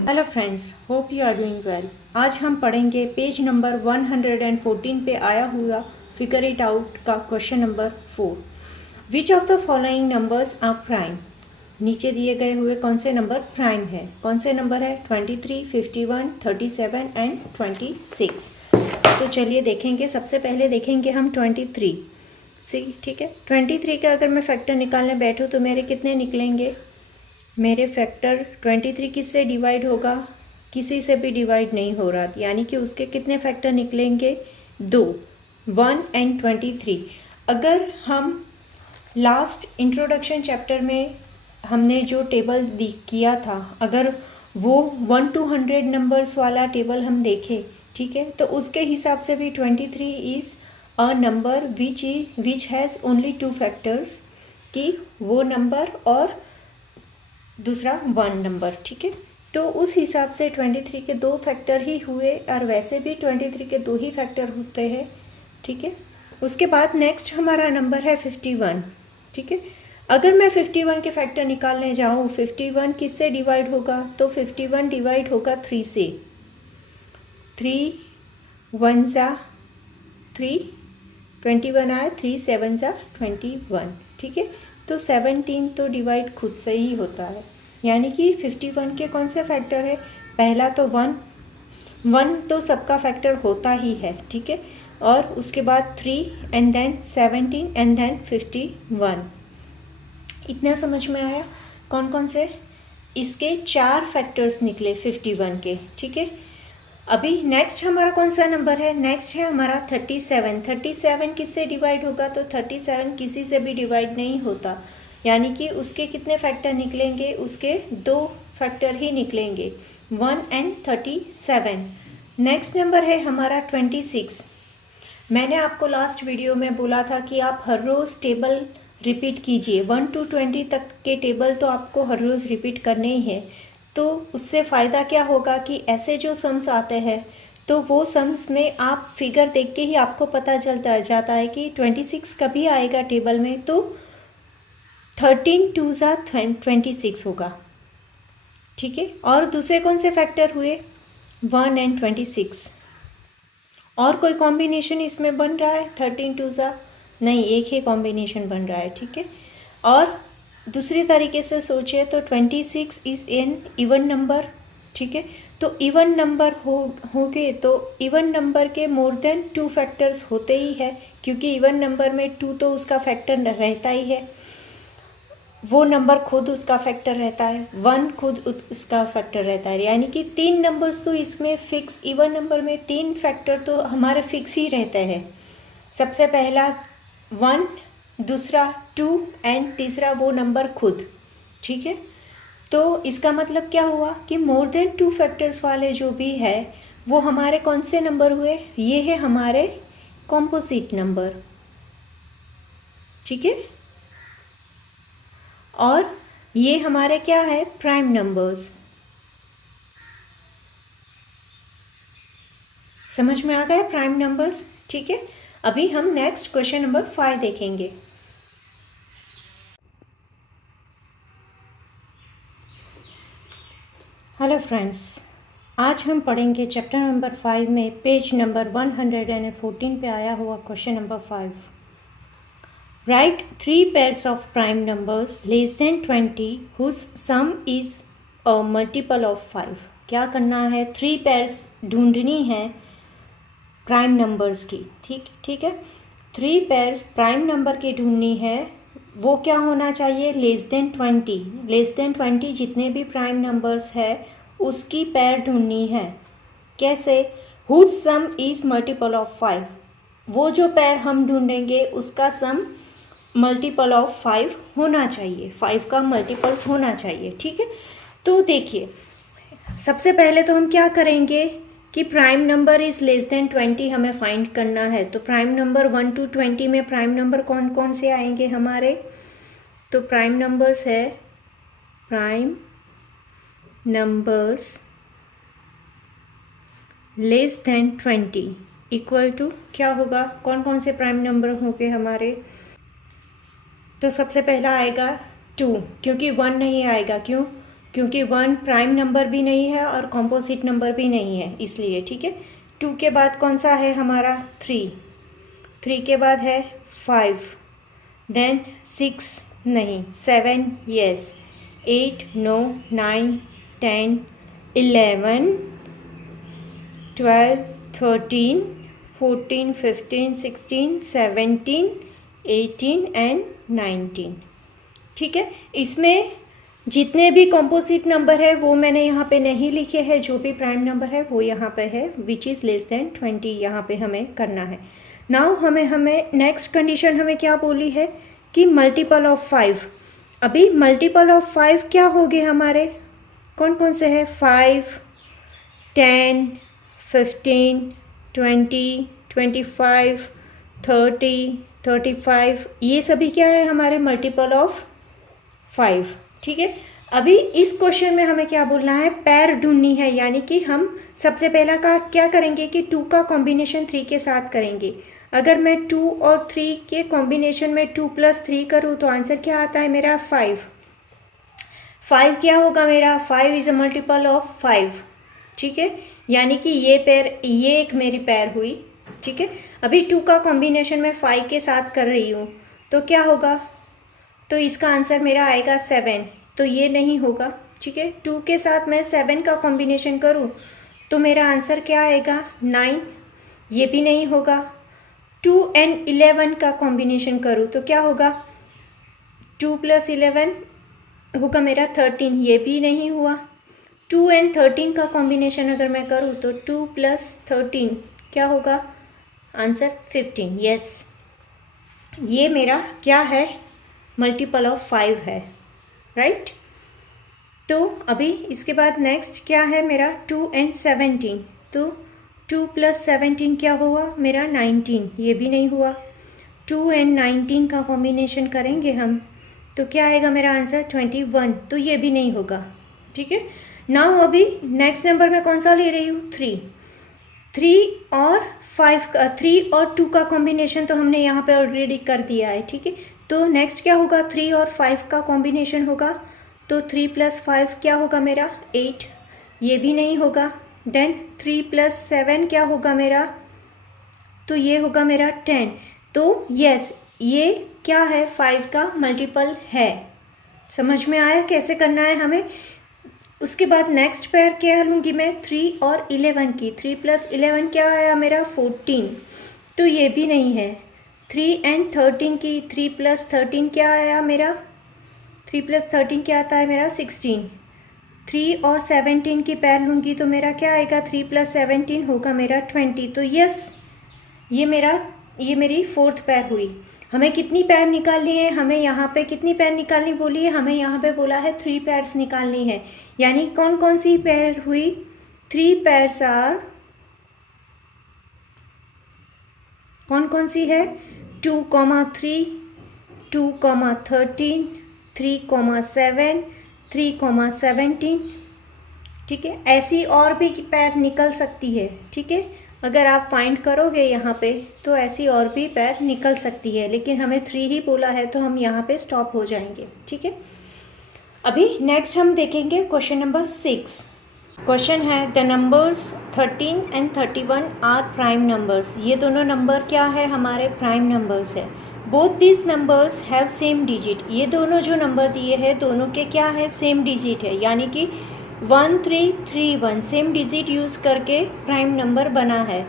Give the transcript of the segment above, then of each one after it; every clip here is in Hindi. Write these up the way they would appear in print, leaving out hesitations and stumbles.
Hello friends, hope you are doing well. आज हम पढ़ेंगे पेज नंबर 114 पे आया हुआ फिगर इट आउट का question number 4। Which of the following numbers are prime. नीचे दिए गए हुए कौन से नंबर प्राइम है? कौन से नंबर है? 23, 51, 37 एंड 26। तो चलिए देखेंगे। सबसे पहले देखेंगे हम 23 सी, ठीक है। 23 का अगर मैं फैक्टर निकालने बैठूँ तो मेरे कितने निकलेंगे? मेरे फैक्टर 23 किससे डिवाइड होगा? किसी से भी डिवाइड नहीं हो रहा, यानी कि उसके कितने फैक्टर निकलेंगे? 2, 1 एंड 23। अगर हम लास्ट इंट्रोडक्शन चैप्टर में हमने जो टेबल किया था, अगर वो 1 to 100 नंबर्स वाला टेबल हम देखें, ठीक है, तो उसके हिसाब से भी 23 is a number which has only 2 factors, कि वो नंबर और दूसरा 1 नंबर, ठीक है। तो उस हिसाब से 23 के 2 फैक्टर ही हुए, और वैसे भी 23 के 2 ही फैक्टर होते हैं, ठीक है। उसके बाद नेक्स्ट हमारा नंबर है 51, ठीक है। अगर मैं 51 के फैक्टर निकालने जाऊँ, 51 किससे डिवाइड होगा? तो 51 डिवाइड होगा 3 से। 3 1 ज़ा 3, 21 आया, 3 7 ज़ा 21, ठीक है। तो 17 तो डिवाइड खुद से ही होता है, यानी कि 51 के कौन से फैक्टर है? पहला तो 1 तो सबका फैक्टर होता ही है, ठीक है। और उसके बाद 3 एंड देन 17 एंड देन 51। इतना समझ में आया? कौन कौन से? इसके 4 फैक्टर्स निकले 51 के, ठीक है। अभी नेक्स्ट हमारा कौन सा नंबर है? नेक्स्ट है हमारा 37। 37 किससे डिवाइड होगा? तो 37 किसी से भी डिवाइड नहीं होता, यानी कि उसके कितने फैक्टर निकलेंगे? उसके 2 फैक्टर ही निकलेंगे, 1 एंड 37। नेक्स्ट नंबर है हमारा 26। मैंने आपको लास्ट वीडियो में बोला था कि आप हर रोज़ टेबल रिपीट कीजिए। 1 to 20 तक के टेबल तो आपको हर रोज़ रिपीट करने ही है। तो उससे फ़ायदा क्या होगा कि ऐसे जो सम्स आते हैं, तो वो सम्स में आप फिगर देख के ही आपको पता चलता जाता है कि 26 कभी आएगा टेबल में, तो 13 2 ज़ा 26 होगा, ठीक है। और दूसरे कौन से फैक्टर हुए? 1 एंड 26। और कोई कॉम्बिनेशन इसमें बन रहा है 13 2 ज़ा? नहीं, एक ही कॉम्बिनेशन बन रहा है, ठीक है। और दूसरी तरीके से सोचिए तो 26 इज़ एन इवन नंबर, ठीक है। तो इवन नंबर हो गए तो इवन नंबर के मोर देन 2 फैक्टर्स होते ही है, क्योंकि इवन नंबर में 2 तो उसका फैक्टर रहता ही है, वो नंबर खुद उसका फैक्टर रहता है, 1 खुद उसका फैक्टर रहता है, यानी कि 3 नंबर्स तो इसमें फिक्स, इवन नंबर में 3 फैक्टर तो हमारे फिक्स ही रहते हैं। सबसे पहला 1, दूसरा 2 एंड तीसरा वो नंबर खुद, ठीक है। तो इसका मतलब क्या हुआ कि मोर देन 2 फैक्टर्स वाले जो भी है वो हमारे कौन से नंबर हुए? ये है हमारे कॉम्पोजिट नंबर, ठीक है। और ये हमारे क्या है? Prime numbers. समझ में आ गए प्राइम नंबर्स, ठीक है। अभी हम नेक्स्ट क्वेश्चन नंबर 5 देखेंगे। हेलो फ्रेंड्स, आज हम पढ़ेंगे चैप्टर नंबर 5 में पेज नंबर 114 पे आया हुआ question number 5। Right 3 pairs of prime numbers less than 20 whose sum is a multiple of 5। क्या करना है? 3 pairs ढूंढनी है प्राइम नंबर्स की, ठीक है। 3 pairs प्राइम नंबर की ढूंढनी है। वो क्या होना चाहिए? Less than 20। लेस देन 20 जितने भी प्राइम नंबर्स है उसकी पेयर ढूंढनी है। कैसे? Whose sum is multiple of 5। वो जो पेयर हम ढूंढेंगे उसका सम मल्टीपल ऑफ 5 होना चाहिए, 5 का मल्टीपल होना चाहिए, ठीक है। तो देखिए, सबसे पहले तो हम क्या करेंगे कि prime number is less than 20 हमें फाइंड करना है। तो प्राइम नंबर 1 to 20 में प्राइम नंबर कौन कौन से आएंगे हमारे? तो प्राइम नंबर्स है, prime numbers less than 20 equal to क्या होगा? कौन कौन से प्राइम नंबर होंगे हमारे? तो सबसे पहला आएगा 2, क्योंकि 1 नहीं आएगा। क्यों? क्योंकि 1 प्राइम नंबर भी नहीं है और कॉम्पोजिट नंबर भी नहीं है, इसलिए। ठीक है, 2 के बाद कौन सा है हमारा? 3, 3 के बाद है 5, देन 6 नहीं, 7 यस, 8 नो, 9 10 11 12 13 14 15 16 17 18 एंड 19। ठीक है, इसमें जितने भी कॉम्पोजिट नंबर है वो मैंने यहाँ पे नहीं लिखे हैं, जो भी प्राइम नंबर है वो यहाँ पे है, विच इज़ लेस देन 20 यहाँ पे हमें करना है। नाउ हमें नेक्स्ट कंडीशन हमें क्या बोली है कि मल्टीपल ऑफ 5। अभी मल्टीपल ऑफ 5 क्या हो गए हमारे? कौन कौन से है? 5 10 15 20 25 30 35, ये सभी क्या है हमारे? Multiple of 5। ठीक है, अभी इस क्वेश्चन में हमें क्या बोलना है? पैर ढूंढनी है, यानी कि हम सबसे पहला का क्या करेंगे कि 2 का कॉम्बिनेशन 3 के साथ करेंगे। अगर मैं 2 और 3 के कॉम्बिनेशन में 2 + 3 करूँ तो आंसर क्या आता है मेरा? 5। 5 क्या होगा मेरा? 5 इज़ अ मल्टीपल ऑफ 5। ठीक है, यानी कि ये एक मेरी पैर हुई। ठीक है, अभी 2 का कॉम्बिनेशन मैं 5 के साथ कर रही हूँ तो क्या होगा? तो इसका आंसर मेरा आएगा 7, तो ये नहीं होगा। ठीक है, 2 के साथ मैं 7 का कॉम्बिनेशन करूँ तो मेरा आंसर क्या आएगा? 9, ये भी नहीं होगा। 2 और 11 का कॉम्बिनेशन करूँ तो क्या होगा? 2 + 11 होगा मेरा 13, ये भी नहीं हुआ। 2 और 13 का कॉम्बिनेशन अगर मैं करूँ तो 2 + 13 क्या होगा? आंसर 15, यस, ये मेरा क्या है? मल्टीपल ऑफ 5 है, राइट। तो अभी इसके बाद नेक्स्ट क्या है मेरा? 2 और 17, तो 2 + 17 क्या हुआ मेरा? 19, ये भी नहीं हुआ। 2 और 19 का कॉम्बिनेशन करेंगे हम तो क्या आएगा मेरा आंसर? 21, तो ये भी नहीं होगा। ठीक है, नाउ अभी नेक्स्ट नंबर में कौन सा ले रही हूँ? 3 और 5 का, 3 और 2 का कॉम्बिनेशन तो हमने यहाँ पे ऑलरेडी कर दिया है। ठीक है, तो नेक्स्ट क्या होगा? 3 और 5 का कॉम्बिनेशन होगा तो 3 + 5 क्या होगा मेरा? 8, ये भी नहीं होगा। देन 3 + 7 क्या होगा मेरा? तो ये होगा मेरा 10। तो यस, ये क्या है? 5 का मल्टीपल है। समझ में आया कैसे करना है हमें? उसके बाद नेक्स्ट पेयर क्या लूँगी मैं? 3 और 11 की। 3 + 11 क्या आया मेरा? 14, तो ये भी नहीं है। 3 और 13 की। 3 + 13 क्या आया मेरा? 3 + 13 क्या आता है मेरा? 16। 3 और 17 की पैर लूँगी तो मेरा क्या आएगा? 3 + 17 होगा मेरा 20। तो यस, ये मेरी 4th पैर हुई। हमें कितनी पैर निकालनी है? हमें यहाँ पे कितनी पैर निकालनी बोली है? हमें यहाँ पे बोला है 3 पैर्स निकालनी है। यानी कौन कौन सी पैर हुई? 3 पैर्स आर, कौन कौन सी है? 2, 3, 2, 13, 3, 7, 3, 17। ठीक है, ऐसी और भी पैर निकल सकती है। ठीक है, अगर आप फाइंड करोगे यहाँ पे तो ऐसी और भी पैर निकल सकती है, लेकिन हमें 3 ही बोला है तो हम यहाँ पे स्टॉप हो जाएंगे। ठीक है, अभी नेक्स्ट हम देखेंगे क्वेश्चन नंबर 6। क्वेश्चन है द नंबर्स 13 और 31 आर प्राइम नंबर्स। ये दोनों नंबर क्या है? हमारे प्राइम नंबर्स है। Both this numbers have same digit. ये दोनों जो नंबर दिए हैं दोनों के क्या है? सेम डिजिट है, यानी कि 1 3 3 1 सेम डिजिट यूज़ करके प्राइम नंबर बना है।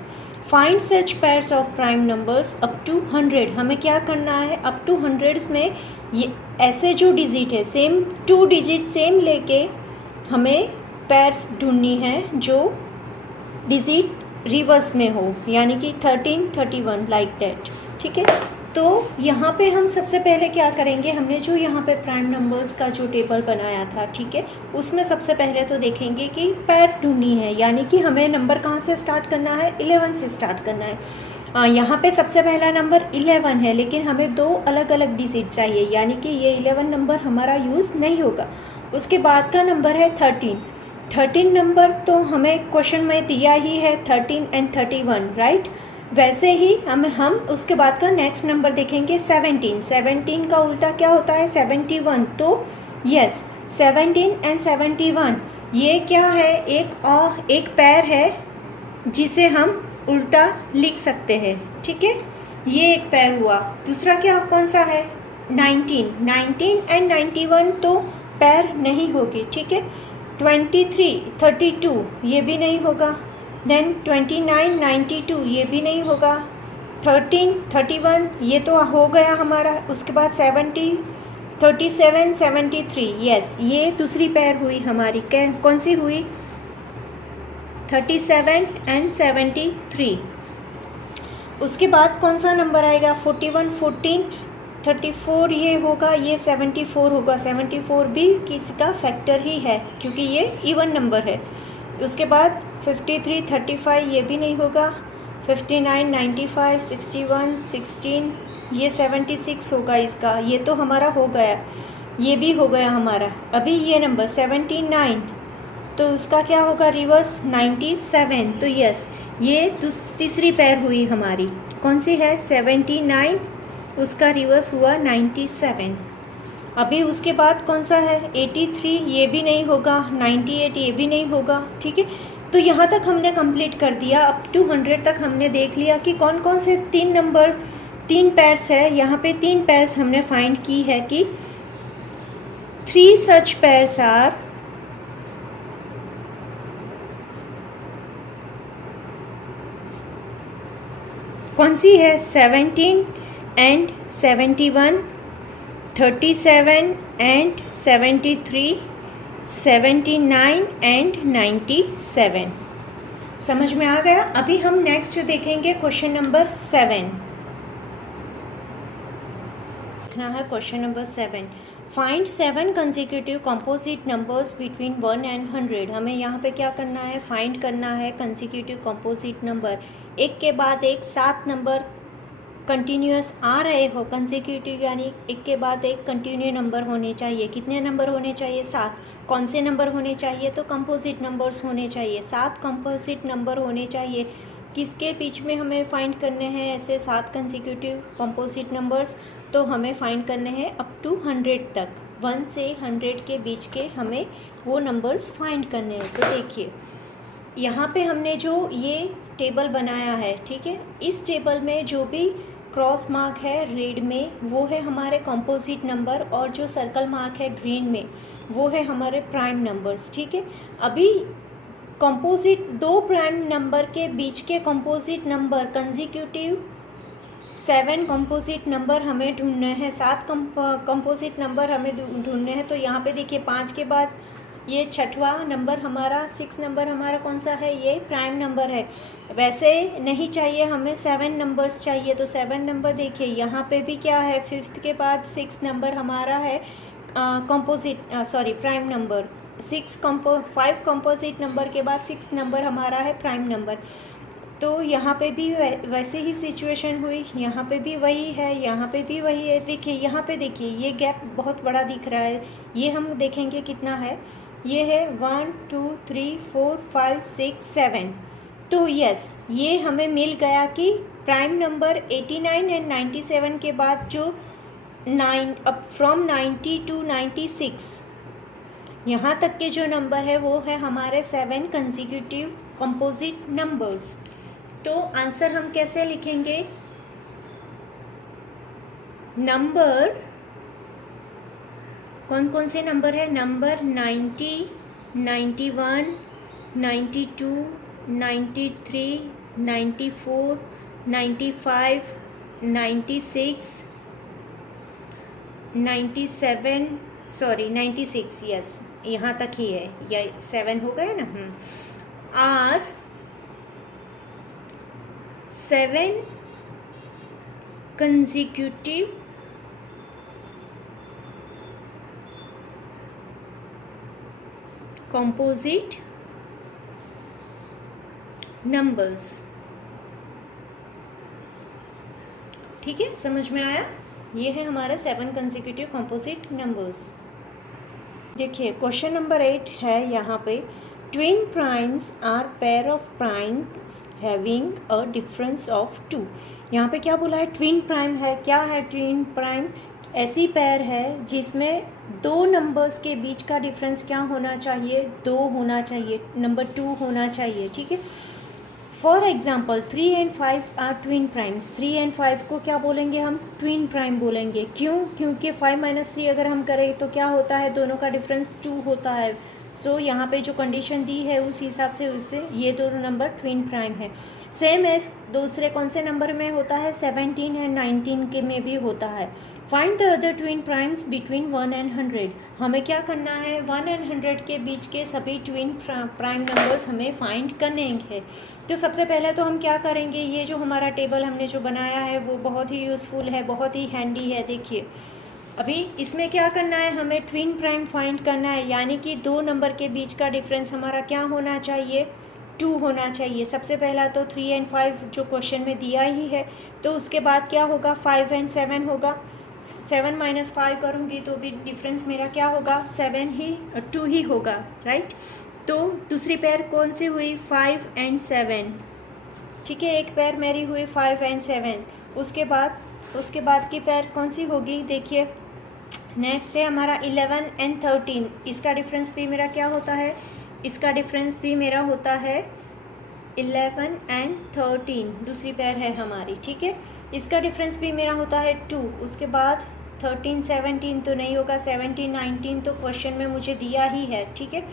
Find such pairs of prime numbers up to 100। हमें क्या करना है? अप टू 100 में ये ऐसे जो डिजिट है सेम 2 डिजिट सेम लेके हमें पेयर्स ढूंढनी है जो डिजिट रिवर्स में हो, यानी कि 13 31 लाइक दैट। ठीक है, तो यहाँ पे हम सबसे पहले क्या करेंगे? हमने जो यहाँ पे प्राइम नंबर्स का जो टेबल बनाया था, ठीक है, उसमें सबसे पहले तो देखेंगे कि पैर ढूंढनी है, यानी कि हमें नंबर कहाँ से स्टार्ट करना है? 11 से स्टार्ट करना है। यहाँ पे सबसे पहला नंबर 11 है, लेकिन हमें 2 अलग अलग डिजिट चाहिए, यानी कि ये 11 नंबर हमारा यूज़ नहीं होगा। उसके बाद का नंबर है 13 नंबर, तो हमें क्वेश्चन में दिया ही है 13 और 31, राइट। वैसे ही हम उसके बाद का नेक्स्ट नंबर देखेंगे 17। 17 का उल्टा क्या होता है 71। तो यस 17 एंड 71 ये क्या है, एक पैर है जिसे हम उल्टा लिख सकते हैं, ठीक है। ये एक पैर हुआ। दूसरा क्या कौन सा है 19। 19 एंड 91 तो पैर नहीं होगी, ठीक है। 23 32 ये भी नहीं होगा। देन 29 92 ये भी नहीं होगा। 13 31 ये तो हो गया हमारा। उसके बाद 70 37 73 यस ये दूसरी पैर हुई हमारी। कौन सी हुई 37 एंड 73। उसके बाद कौन सा नंबर आएगा 41 14 34 ये होगा, ये 74 होगा। 74 भी किसी का फैक्टर ही है क्योंकि ये इवन नंबर है। उसके बाद 53 35 ये भी नहीं होगा। 59 95 61 16 ये 76 होगा इसका। ये तो हमारा हो गया, ये भी हो गया हमारा। अभी ये नंबर 79 तो उसका क्या होगा रिवर्स 97। तो यस ये तीसरी पैर हुई हमारी। कौन सी है 79 उसका रिवर्स हुआ 97। अभी उसके बाद कौन सा है 83 ये भी नहीं होगा। 98 ये भी नहीं होगा, ठीक है। तो यहाँ तक हमने कंप्लीट कर दिया। अप टू 100 तक हमने देख लिया कि कौन कौन से तीन पैर्स है। यहाँ पे 3 पैर्स हमने फाइंड की है कि 3 सच पैर्स आर कौन सी है 17 एंड 71 37 एंड 73 79 एंड 97। समझ में आ गया। अभी हम नेक्स्ट देखेंगे क्वेश्चन नंबर 7। देखना है question number 7। Find 7 consecutive composite numbers between 1 and 100। हमें यहाँ पे क्या करना है फाइंड करना है कंसेक्यूटिव कंपोजिट नंबर। एक के बाद एक 7 नंबर कंटिन्यूस आ रहे हो। कंसेक्यूटिव यानी एक के बाद एक कंटिन्यू नंबर होने चाहिए। कितने नंबर होने चाहिए 7। कौन से नंबर होने चाहिए तो कंपोजिट नंबर्स होने चाहिए। 7 कंपोजिट नंबर होने चाहिए। किसके बीच में हमें फाइंड करने हैं ऐसे 7 कंसेक्यूटिव कंपोजिट नंबर्स। तो हमें फाइंड करने हैं अप टू 100 तक। 1 से 100 के बीच के हमें वो नंबर्स फाइंड करने हैं। तो देखिए यहाँ पे हमने जो ये टेबल बनाया है, ठीक है। इस टेबल में जो भी क्रॉस मार्क है रेड में वो है हमारे कंपोजिट नंबर और जो सर्कल मार्क है ग्रीन में वो है हमारे प्राइम नंबर्स, ठीक है। अभी कंपोजिट 2 प्राइम नंबर के बीच के composite number consecutive 7 composite number हमें ढूंढने हैं। 7 कंपोजिट नंबर हमें ढूंढने हैं। तो यहाँ पे देखिए 5 के बाद ये छठवा नंबर हमारा 6 नंबर हमारा कौन सा है ये प्राइम नंबर है। वैसे नहीं चाहिए हमें 7 नंबर्स चाहिए। तो 7 नंबर देखिए यहाँ पे भी क्या है 5th के बाद 6 नंबर हमारा है प्राइम नंबर। 5 कंपोजिट नंबर के बाद 6 नंबर हमारा है प्राइम नंबर। तो यहाँ पे भी वैसे ही सिचुएशन हुई। यहाँ पे भी वही है, यहाँ पे भी वही है। देखिए यहाँ पे देखिए ये गैप बहुत बड़ा दिख रहा है। ये हम देखेंगे कितना है। ये है 1 2 3 4 5 6 7। तो यस ये हमें मिल गया कि प्राइम नंबर 89 एंड 97 के बाद जो 9 अब फ्रॉम 90 टू 96 यहाँ तक के जो नंबर है वो है हमारे 7 कंसेक्यूटिव कंपोजिट नंबर्स। तो आंसर हम कैसे लिखेंगे नंबर कौन कौन से नंबर है नंबर 90 91 92 93 94 95 96 96 यस यहाँ तक ही है। या 7 हो गया ना। Are 7 consecutive composite numbers। ठीक है समझ में आया। ये है हमारा 7 consecutive composite numbers। देखिए क्वेश्चन नंबर 8 है यहाँ पे twin primes are pair of primes having a difference of 2। यहाँ पे क्या बोला है? ट्विन प्राइम है। क्या है ट्विन प्राइम? ऐसी पेयर है जिसमें दो नंबर्स के बीच का डिफरेंस क्या होना चाहिए? 2 होना चाहिए, नंबर 2 होना चाहिए, ठीक है। For example 3 and 5 are twin primes. 3 and 5 को क्या बोलेंगे हम? ट्विन प्राइम बोलेंगे। क्यों? क्योंकि 5 - 3 अगर हम करें तो क्या होता है? दोनों का डिफरेंस 2 होता है। सो यहाँ पे जो कंडीशन दी है उस हिसाब से उससे ये दोनों नंबर ट्विन प्राइम है। सेम एज दूसरे कौन से नंबर में होता है? 17 एंड 19 के में भी होता है। Find the other twin primes between 1 and 100। हमें क्या करना है? 1 एंड 100 के बीच के सभी ट्विन प्राइम नंबर्स हमें फाइंड करने हैं। तो सबसे पहले तो हम क्या करेंगे? ये जो हमारा टेबल हमने जो बनाया है वो बहुत ही यूज़फुल है, बहुत ही हैंडी है। देखिए अभी इसमें क्या करना है? हमें ट्विन प्राइम फाइंड करना है, यानी कि दो नंबर के बीच का डिफरेंस हमारा क्या होना चाहिए? 2 होना चाहिए। सबसे पहला तो 3 एंड 5 जो क्वेश्चन में दिया ही है, तो उसके बाद क्या होगा? 5 एंड 7 होगा। 7 - 5 करूँगी तो भी डिफरेंस मेरा क्या होगा? 2 ही होगा, राइट। तो दूसरी पेयर कौन सी हुई? 5 एंड 7, ठीक है। एक पेयर मेरी हुई 5 एंड 7। उसके बाद की पेयर कौन सी होगी? देखिए नेक्स्ट है हमारा 11 एंड 13। इसका डिफरेंस भी मेरा क्या होता है? इसका डिफरेंस भी मेरा होता है 11 एंड 13। दूसरी पेयर है हमारी, ठीक है। इसका डिफरेंस भी मेरा होता है 2। उसके बाद 13 17 तो नहीं होगा, 17 19 तो क्वेश्चन में मुझे दिया ही है, ठीक है।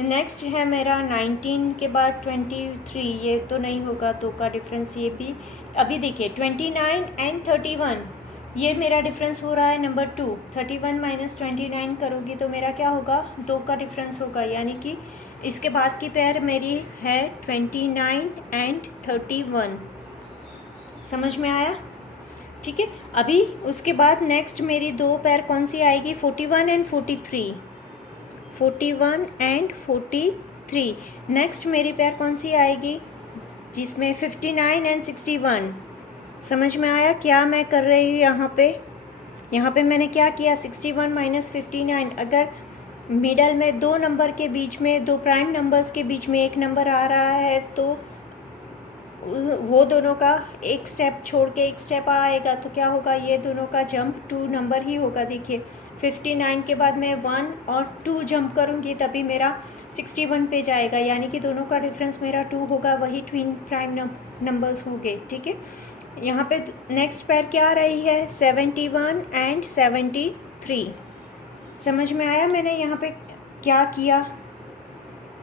नेक्स्ट है मेरा 19 के बाद 23, ये तो नहीं होगा, तो का डिफरेंस ये भी। अभी देखिए 29 एंड 31, ये मेरा डिफरेंस हो रहा है नंबर 2। 31 - 29 करोगी तो मेरा क्या होगा? 2 का डिफरेंस होगा, यानी कि इसके बाद की पेयर मेरी है 29 एंड 31। समझ में आया? ठीक है। अभी उसके बाद नेक्स्ट मेरी दो पेयर कौन सी आएगी? 41 एंड 43। 41 एंड 43। नेक्स्ट मेरी पेयर कौन सी आएगी? जिसमें 59 एंड 61। समझ में आया क्या मैं कर रही हूँ यहाँ पे मैंने क्या किया? 61 - 59। अगर मिडल में दो नंबर के बीच में, दो प्राइम नंबर्स के बीच में एक नंबर आ रहा है तो वो दोनों का एक स्टेप छोड़ के एक स्टेप आएगा, तो क्या होगा? ये दोनों का जंप 2 नंबर ही होगा। देखिए 59 के बाद मैं 1 और 2 जंप करूँगी तभी मेरा 61 पे जाएगा, यानी कि दोनों का डिफरेंस मेरा 2 होगा। वही ट्विन प्राइम नंबर्स हो गए, ठीक है। यहाँ पे नेक्स्ट पेयर क्या आ रही है? 71 एंड 73। समझ में आया मैंने यहाँ पे क्या किया?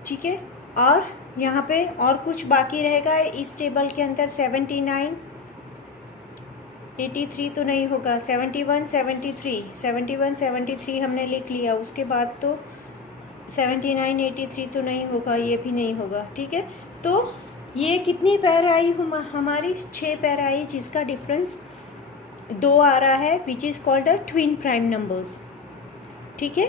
ठीक है। और यहाँ पे और कुछ बाकी रहेगा इस टेबल के अंदर? 79 83 तो नहीं होगा, 71 73 हमने लिख लिया। उसके बाद तो 79 83 तो नहीं होगा, ये भी नहीं होगा, ठीक है। तो ये कितनी पेयर आई? हमारी 6 पेयर आई, जिसका डिफरेंस 2 आ रहा है, which is called a twin prime numbers, ठीक है।